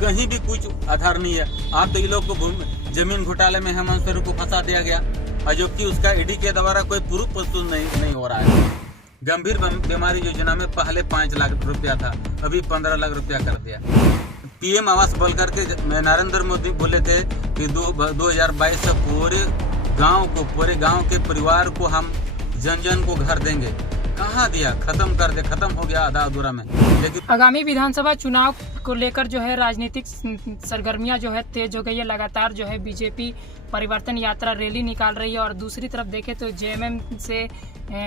कहीं भी कुछ आधार नहीं है। आप तो ये लोग को जमीन घोटाले में हेमंत सोरेन को फंसा दिया गया, और जबकि उसका ईडी के द्वारा कोई प्रूफ प्रस्तुत नहीं हो रहा है। गंभीर बीमारी योजना में पहले 5 लाख रुपया था, अभी 15 लाख रुपया कर दिया। पीएम आवास बोल करके नरेंद्र मोदी बोले थे कि 2022 से पूरे गांव के परिवार को हम जन को घर देंगे। कहाँ दिया? खत्म कर दे, खत्म हो गया आधा अधूरा में। लेकिन आगामी विधानसभा चुनाव को लेकर जो है राजनीतिक सरगर्मियां जो है तेज हो गई है। लगातार जो है बीजेपी परिवर्तन यात्रा रैली निकाल रही है, और दूसरी तरफ देखें तो जेएमएम से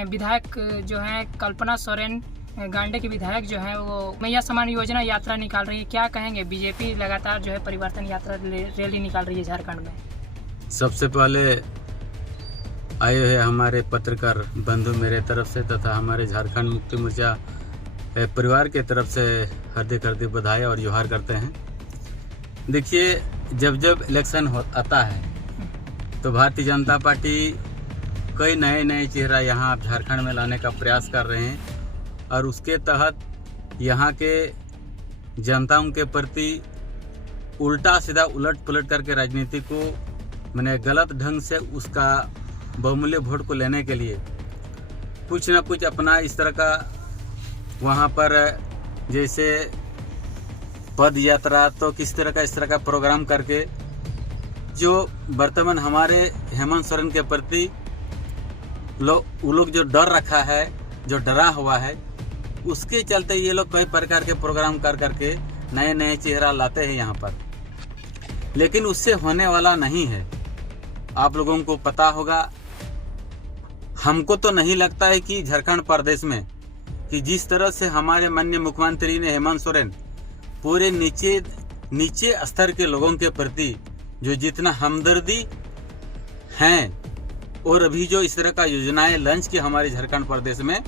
विधायक जो है कल्पना सोरेन गांडे के विधायक जो है वो मैया समान योजना यात्रा निकाल रही है। क्या कहेंगे? बीजेपी लगातार जो है परिवर्तन यात्रा रैली निकाल रही है झारखंड में। सबसे पहले आए हैं हमारे पत्रकार बंधु मेरे तरफ से तथा हमारे झारखंड मुक्ति मोर्चा परिवार के तरफ से हार्दिक बधाई और जोहार करते हैं। देखिए, जब इलेक्शन आता है तो भारतीय जनता पार्टी कई नए चेहरा यहाँ आप झारखंड में लाने का प्रयास कर रहे हैं, और उसके तहत यहाँ के जनताओं के प्रति उल्टा सीधा उलट पुलट करके राजनीति को मैंने गलत ढंग से उसका बहुमूल्य वोट को लेने के लिए कुछ न कुछ अपना इस तरह का वहाँ पर जैसे पद यात्रा तो किस तरह का इस तरह का प्रोग्राम करके जो वर्तमान हमारे हेमंत सोरेन के प्रति वो लोग जो डर रखा है, जो डरा हुआ है, उसके चलते ये लोग कई प्रकार के प्रोग्राम कर करके नए चेहरा लाते हैं यहाँ पर। लेकिन उससे होने वाला नहीं है। आप लोगों को पता होगा, हमको तो नहीं लगता है कि झारखंड प्रदेश में कि जिस तरह से हमारे माननीय मुख्यमंत्री ने हेमंत सोरेन पूरे नीचे स्तर के लोगों के प्रति जो जितना हमदर्दी हैं, और अभी जो इस तरह का योजनाएं लॉन्च की हमारे झारखंड प्रदेश में,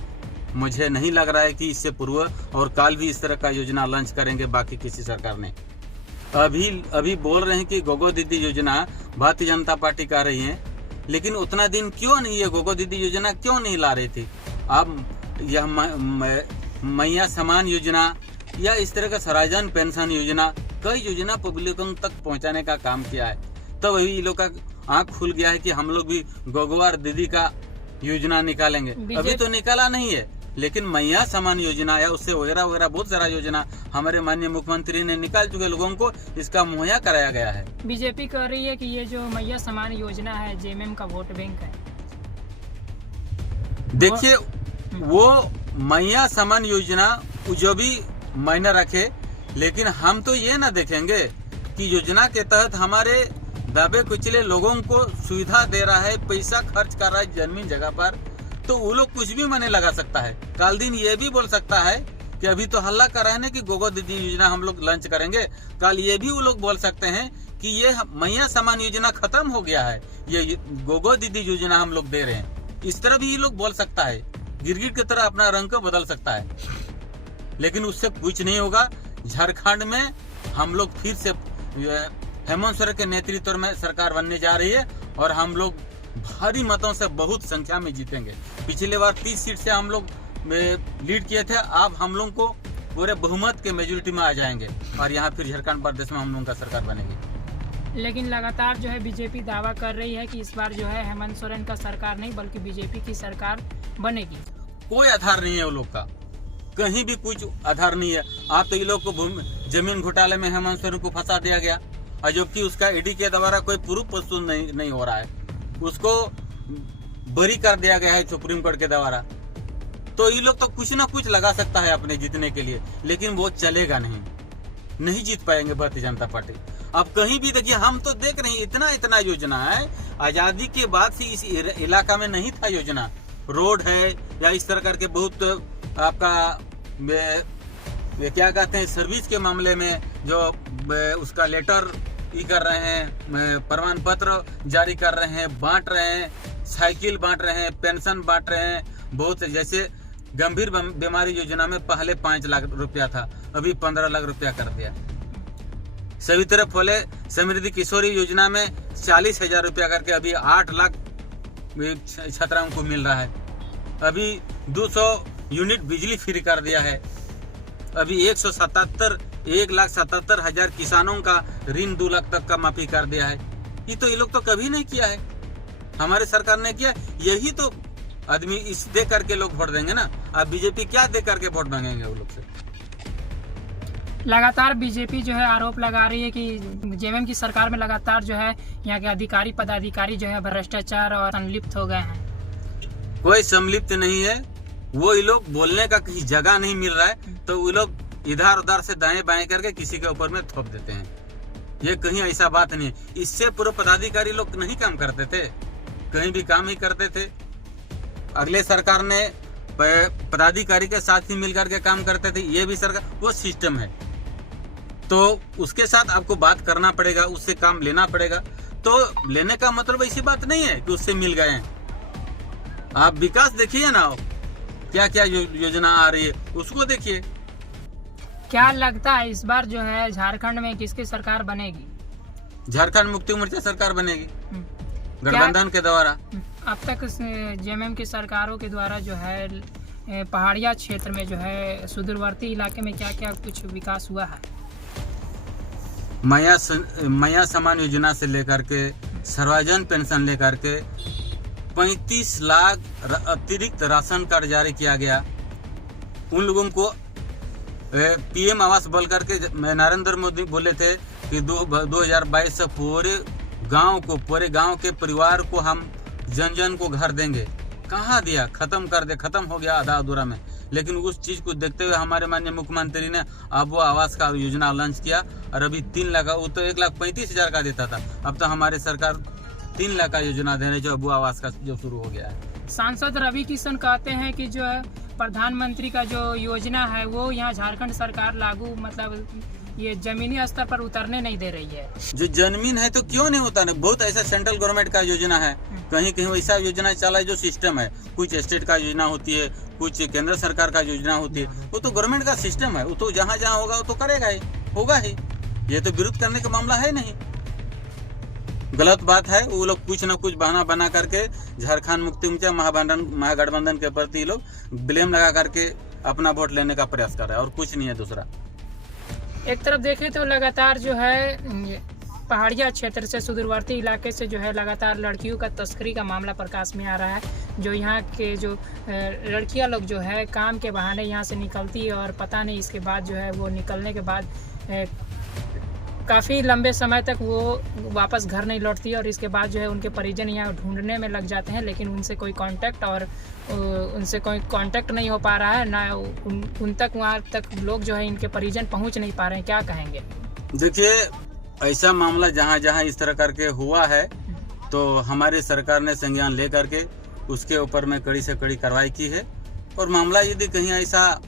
मुझे नहीं लग रहा है कि इससे पूर्व और काल भी इस तरह का योजना लॉन्च करेंगे बाकी किसी सरकार ने। अभी बोल रहे हैं कि गोगो दीदी योजना भारतीय जनता पार्टी कर रही है, लेकिन उतना दिन क्यों नहीं है? गोगो दीदी योजना क्यों नहीं ला रही थी? अब यह मैया समान योजना या इस तरह का सराजन पेंशन योजना, कई योजना पब्लिकों तक पहुंचाने का काम किया है। तब अभी ये लोग का आँख खुल गया है कि हम लोग भी गोगोवार दीदी का योजना निकालेंगे। अभी तो निकाला नहीं है, लेकिन मैया समान योजना या उससे वगैरह बहुत सारा योजना हमारे माननीय मुख्यमंत्री ने निकाल चुके लोगों को इसका मुहैया कराया गया है। बीजेपी कह रही है कि ये जो मैया समान योजना है जेएमएम का वोट बैंक है। देखिए, वो मैया समान योजना जो भी मायने रखे, लेकिन हम तो ये ना देखेंगे कि योजना के तहत हमारे दबे कुचले लोगों को सुविधा दे रहा है, पैसा खर्च कर रहा है जमीन जगह पर, तो वो लोग कुछ भी मने लगा सकता है। कल दिन ये भी बोल सकता है कि अभी तो हल्ला कर रहे हैं कि गोगो दीदी योजना हम लोग लॉन्च करेंगे, कल ये भी वो लोग बोल सकते हैं कि ये मैया समान योजना खत्म हो गया है, ये गोगो दीदी योजना हम लोग दे रहे हैं। इस तरह भी ये लोग बोल सकता है, गिरगिट की तरह अपना रंग को बदल सकता है, लेकिन उससे कुछ नहीं होगा। झारखंड में हम लोग फिर से हेमंत सोरेन के नेतृत्व में सरकार बनने जा रही है, और हम लोग भारी मतों से बहुत संख्या में जीतेंगे। पिछले बार 30 सीट से हम लोग लीड किए थे, अब हम लोग को पूरे बहुमत के मेजोरिटी में आ जाएंगे, और यहाँ फिर झारखंड प्रदेश में हम लोगों का सरकार बनेगी। लेकिन लगातार जो है बीजेपी दावा कर रही है कि इस बार जो है हेमंत सोरेन का सरकार नहीं बल्कि बीजेपी की सरकार बनेगी। कोई आधार नहीं है वो लोग का, कहीं भी कुछ आधार नहीं है। आप तो ये लोग को जमीन घोटाले में हेमंत सोरेन को फंसा दिया गया, और जबकि उसका ईडी के द्वारा कोई प्रूफ प्रस्तुत नहीं हो रहा है, उसको बरी कर दिया गया है सुप्रीम कोर्ट के द्वारा। तो ये लोग तो कुछ ना कुछ लगा सकता है अपने जीतने के लिए, लेकिन वो चलेगा नहीं जीत पाएंगे भारतीय जनता पार्टी। अब कहीं भी देखिए, हम तो देख रहे हैं इतना योजना है, आजादी के बाद से इस इलाका में नहीं था योजना। रोड है या इस तरह करके बहुत आपका क्या कहते हैं सर्विस के मामले में जो उसका लेटर कर रहे हैं, प्रमाण पत्र जारी कर रहे हैं, बांट रहे हैं, साइकिल बांट रहे हैं, पेंशन बांट रहे हैं। बहुत जैसे गंभीर बीमारी योजना में पहले 5 लाख रुपया था, अभी 15 लाख रुपया कर दिया। सभी तरफ फले समृद्धि किशोरी योजना में 40,000 रुपया करके अभी 8 लाख छात्राओं को मिल रहा है। अभी 200 यूनिट बिजली फ्री कर दिया है। अभी 177 1,77,000 किसानों का ऋण 2 लाख तक का माफी कर दिया है। ये तो ये लोग तो कभी नहीं किया है, हमारे सरकार ने किया। यही तो आदमी इस दे करके लोग वोट देंगे ना। अब बीजेपी क्या दे करके वोट मांगेंगे वो लोग से? लगातार बीजेपी जो है आरोप लगा रही है कि जेएमएम की सरकार में लगातार जो है यहाँ के अधिकारी पदाधिकारी जो है भ्रष्टाचार और संलिप्त हो गए हैं। कोई संलिप्त नहीं है, वो ये लोग बोलने का कहीं जगह नहीं मिल रहा है तो वो लोग इधर उधर से दाएं बाएं करके किसी के ऊपर में थोप देते हैं। ये कहीं ऐसा बात नहीं है। इससे पूर्व पदाधिकारी लोग नहीं काम करते थे, कहीं भी काम ही करते थे। अगले सरकार ने पदाधिकारी के साथ ही मिलकर के काम करते थे। ये भी सरकार, वो सिस्टम है तो उसके साथ आपको बात करना पड़ेगा, उससे काम लेना पड़ेगा। तो लेने का मतलब ऐसी बात नहीं है कि उससे मिल गए हैं। आप विकास देखिए ना, क्या क्या योजना आ रही है उसको देखिए। क्या लगता है इस बार जो है झारखंड में किसकी सरकार बनेगी? झारखंड मुक्ति मोर्चा सरकार बनेगी गठबंधन के द्वारा। अब तक जेएमएम की सरकारों के द्वारा जो है पहाड़िया क्षेत्र में जो है सुदूरवर्ती इलाके में क्या क्या कुछ विकास हुआ है? मया समान योजना से लेकर के सर्वजन पेंशन लेकर के 35 लाख अतिरिक्त राशन कार्ड जारी किया गया। उन लोगों को पीएम आवास बोल करके नरेंद्र मोदी बोले थे कि 2022 से पूरे गांव के परिवार को हम जन को घर देंगे। कहाँ दिया? खत्म कर दे, खत्म हो गया आधा अधूरा में। लेकिन उस चीज को देखते हुए हमारे माननीय मुख्यमंत्री ने अब वो आवास का योजना लॉन्च किया और अभी 3 लाख, वो तो 1,35,000 का देता था, अब तो हमारे सरकार 3 लाख का योजना दे रही, जो अब आवास का जो शुरू हो गया है। सांसद रवि किशन कहते हैं कि जो है प्रधानमंत्री का जो योजना है वो यहाँ झारखंड सरकार लागू मतलब ये जमीनी स्तर पर उतरने नहीं दे रही है। जो जमीन है तो क्यों नहीं उतरने? बहुत ऐसा सेंट्रल गवर्नमेंट का योजना है, कहीं कहीं वैसा योजना चला है जो सिस्टम है। कुछ स्टेट का योजना होती है, कुछ केंद्र सरकार का योजना होती है। वो तो गवर्नमेंट का सिस्टम है, वो तो जहाँ जहाँ होगा वो तो करेगा ही, होगा ही। ये तो विरोध करने का मामला है नहीं, गलत बात है। वो लोग कुछ न कुछ बहाना बना करके झारखंड मुक्ति मोर्चा महागठबंधन के प्रति लोग ब्लेम लगा करके अपना वोट लेने का प्रयास कर रहे हैं और कुछ नहीं है दूसरा। एक तरफ देखें तो लगातार जो है पहाड़िया क्षेत्र से सुदूरवर्ती इलाके से जो है लगातार लड़कियों का तस्करी का मामला प्रकाश में आ रहा है। जो यहाँ के जो लड़कियाँ लोग जो है काम के बहाने यहाँ से निकलती है और पता नहीं इसके बाद जो है वो निकलने के बाद काफ़ी लंबे समय तक वो वापस घर नहीं लौटती है और इसके बाद जो है उनके परिजन यहाँ ढूंढने में लग जाते हैं, लेकिन उनसे कोई कांटेक्ट नहीं हो पा रहा है, ना उन तक वहाँ तक लोग जो है इनके परिजन पहुँच नहीं पा रहे हैं। क्या कहेंगे? देखिए, ऐसा मामला जहाँ जहाँ इस तरह करके हुआ है तो हमारी सरकार ने संज्ञान ले करके उसके ऊपर में कड़ी से कड़ी कार्रवाई की है। और मामला यदि कहीं ऐसा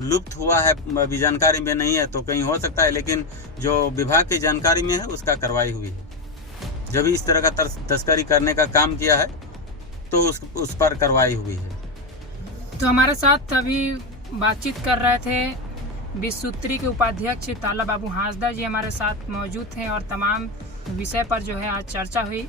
लुप्त हुआ है, अभी जानकारी में नहीं है तो कहीं हो सकता है, लेकिन जो विभाग की जानकारी में है उसका कार्रवाई हुई है। जब इस तरह का तस्करी करने का काम किया है तो उस पर कार्रवाई हुई है। तो हमारे साथ अभी बातचीत कर रहे थे विश्व सूत्री के उपाध्यक्ष ताला बाबू हांसदा जी हमारे साथ मौजूद थे और तमाम विषय पर जो है आज चर्चा हुई।